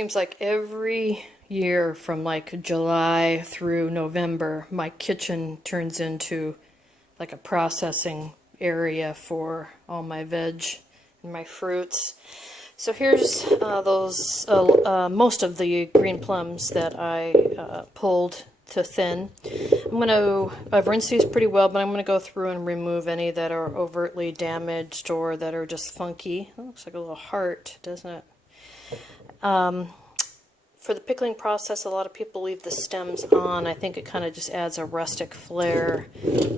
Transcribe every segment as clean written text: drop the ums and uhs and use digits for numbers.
seems like every year from like July through November, my kitchen turns into like a processing area for all my veg and my fruits. So here's most of the green plums that I pulled to thin. I've rinsed these pretty well, but I'm gonna go through and remove any that are overtly damaged or that are just funky. It looks like a little heart, doesn't it? For the pickling process, a lot of people leave the stems on. I think it kind of just adds a rustic flair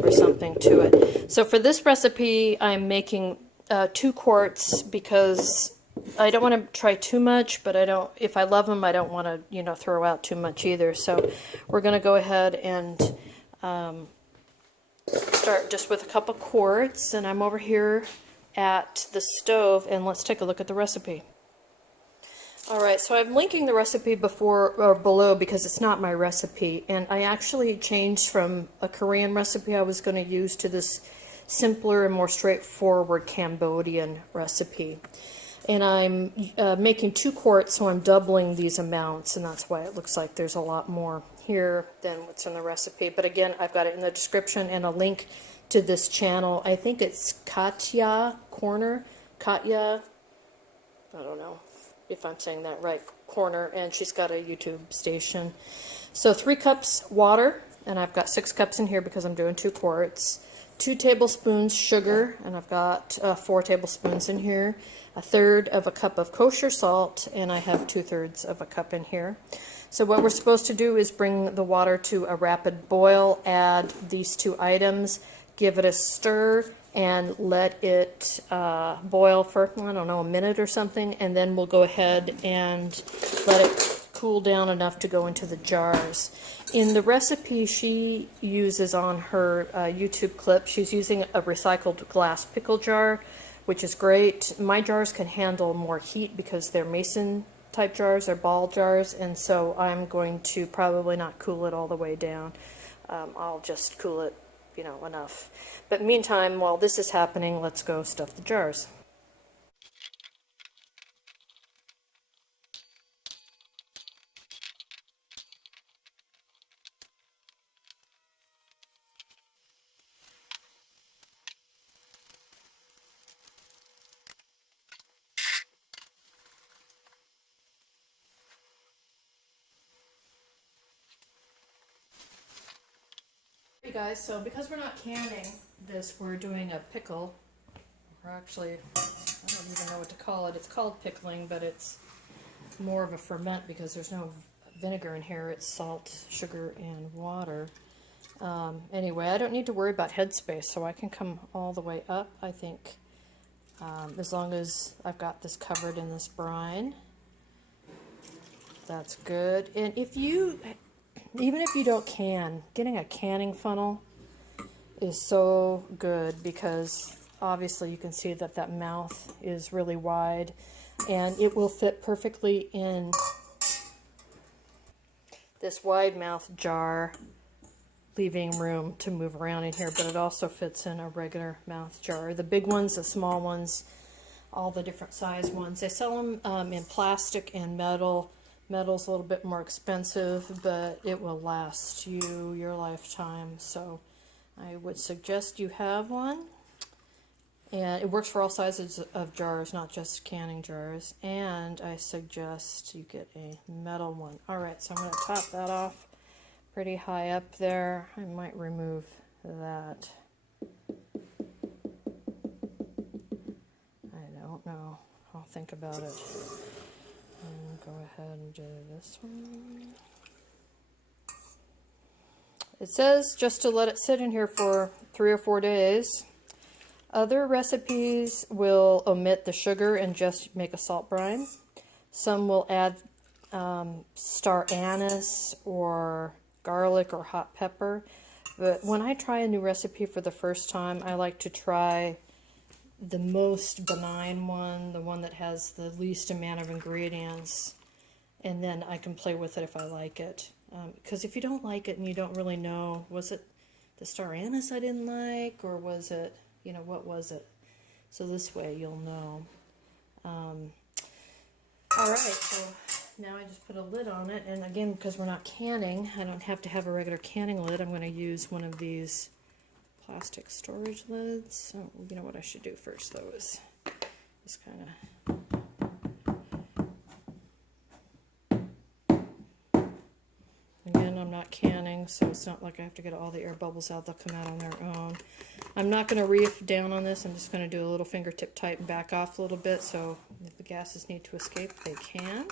or something to it. So for this recipe, I'm making 2 quarts because I don't want to try too much, but if I love them, I don't want to, throw out too much either. So we're going to go ahead and start just with a couple quarts, and I'm over here at the stove, and let's take a look at the recipe. Alright, so I'm linking the recipe before or below because it's not my recipe, and I actually changed from a Korean recipe I was going to use to this simpler and more straightforward Cambodian recipe. And I'm making 2 quarts, so I'm doubling these amounts, and that's why it looks like there's a lot more here than what's in the recipe. But again, I've got it in the description and a link to this channel. I think it's Katya Corner. Katya, I don't know if I'm saying that right, Corner, and she's got a YouTube station. So 3 cups water, and I've got 6 cups in here because I'm doing 2 quarts. 2 tablespoons sugar, and I've got 4 tablespoons in here. 1/3 of a cup of kosher salt, and I have 2/3 of a cup in here. So what we're supposed to do is bring the water to a rapid boil, add these 2 items, give it a stir, and let it boil for, I don't know, a minute or something, and then we'll go ahead and let it cool down enough to go into the jars. In the recipe she uses on her YouTube clip, she's using a recycled glass pickle jar, which is great. My jars can handle more heat because they're mason type jars or ball jars, and so I'm going to probably not cool it all the way down. I'll just cool it enough. But meantime, while this is happening, let's go stuff the jars. Hey guys, so because we're not canning this, we're doing a pickle. Or actually, I don't even know what to call it. It's called pickling, but it's more of a ferment because there's no vinegar in here. It's salt, sugar, and water. Anyway, I don't need to worry about headspace, so I can come all the way up, I think, as long as I've got this covered in this brine. That's good. And even if you don't can, getting a canning funnel is so good because obviously you can see that mouth is really wide and it will fit perfectly in this wide mouth jar, leaving room to move around in here, but it also fits in a regular mouth jar. The big ones, the small ones, all the different size ones. They sell them in plastic and metal. Metal's a little bit more expensive, but it will last you your lifetime, so I would suggest you have one. And it works for all sizes of jars, not just canning jars. And I suggest you get a metal one. Alright, so I'm going to top that off pretty high up there. I might remove that. I don't know. I'll think about it. And go ahead and do this one. It says just to let it sit in here for 3 or 4 days. Other recipes will omit the sugar and just make a salt brine. Some will add star anise or garlic or hot pepper. But when I try a new recipe for the first time, I like to try the most benign one, the one that has the least amount of ingredients, and then I can play with it if I like it. Because if you don't like it and you don't really know, was it the star anise I didn't like, or was it, what was it? So this way you'll know. Alright, so Now I just put a lid on it, and again, because we're not canning, I don't have to have a regular canning lid. I'm going to use one of these plastic storage lids. So, you know what I should do first, though, is just kind of... Again, I'm not canning, so it's not like I have to get all the air bubbles out. They'll come out on their own. I'm not going to reef down on this. I'm just going to do a little fingertip tight and back off a little bit, so if the gases need to escape, they can.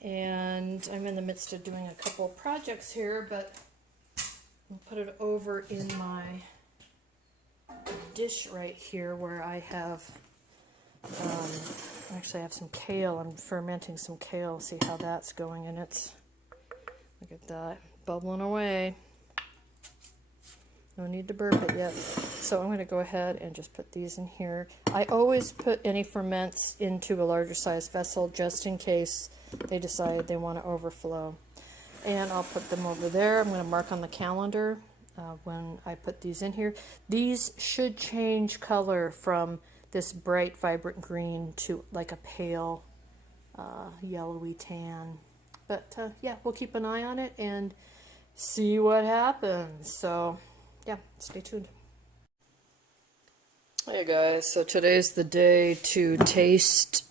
And I'm in the midst of doing a couple of projects here, but I'll put it over in my dish right here where I have, actually I have some kale. I'm fermenting some kale. See how that's going, and it's, look at that, bubbling away. No need to burp it yet. So I'm going to go ahead and just put these in here. I always put any ferments into a larger size vessel just in case they decide they want to overflow. And I'll put them over there. I'm going to mark on the calendar when I put these in here. These should change color from this bright, vibrant green to like a pale yellowy tan. But yeah, we'll keep an eye on it and see what happens. So yeah, stay tuned. Hey guys, so today's the day to taste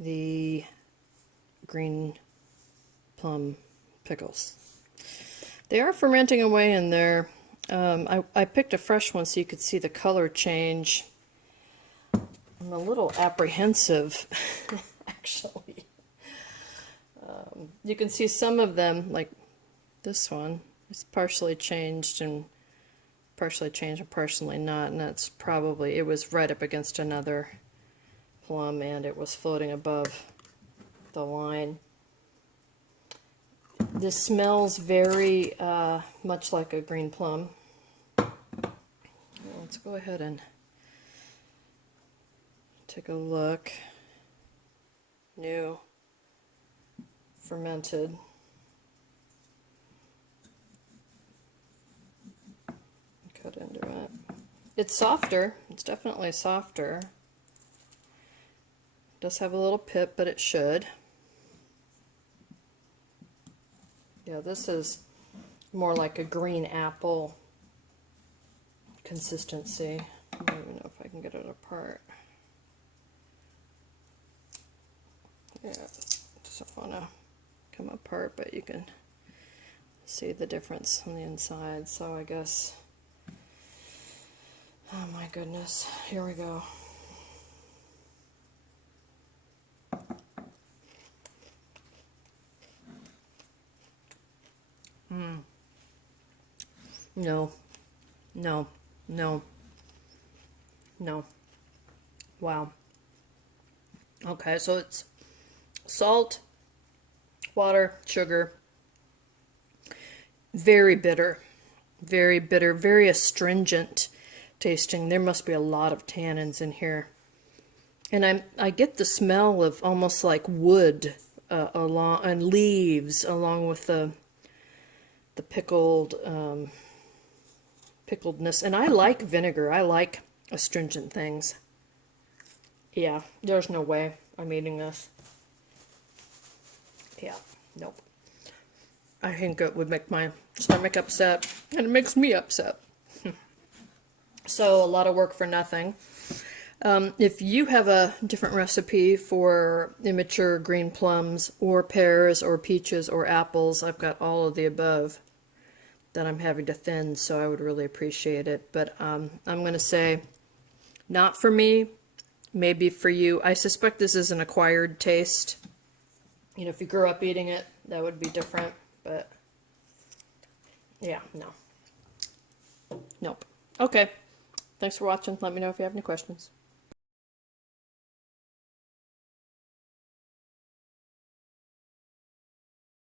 the green plum pickles. They are fermenting away in there. I picked a fresh one so you could see the color change. I'm a little apprehensive, actually. You can see some of them, like this one, it's partially changed and partially not, and that's probably, it was right up against another plum and it was floating above the line. This smells very much like a green plum. Let's go ahead and take a look. New, fermented. Cut into it. It's softer. It's definitely softer. It does have a little pip, but it should. Yeah, this is more like a green apple consistency. I don't even know if I can get it apart. Yeah, it doesn't want to come apart, but you can see the difference on the inside. So I guess, oh my goodness, here we go. No, no, no, no. Wow. Okay, so it's salt, water, sugar, very bitter, very astringent tasting. There must be a lot of tannins in here. And I get the smell of almost like wood along and leaves along with the pickled pickledness. And I like vinegar. I like astringent things. Yeah, there's no way I'm eating this. Yeah, nope. I think it would make my stomach upset, and it makes me upset. So a lot of work for nothing. If you have a different recipe for immature green plums or pears or peaches or apples, I've got all of the above that I'm having to thin, so I would really appreciate it. But I'm going to say not for me, maybe for you. I suspect this is an acquired taste. You know, if you grew up eating it, that would be different. But yeah, no. Nope. Okay. Thanks for watching. Let me know if you have any questions.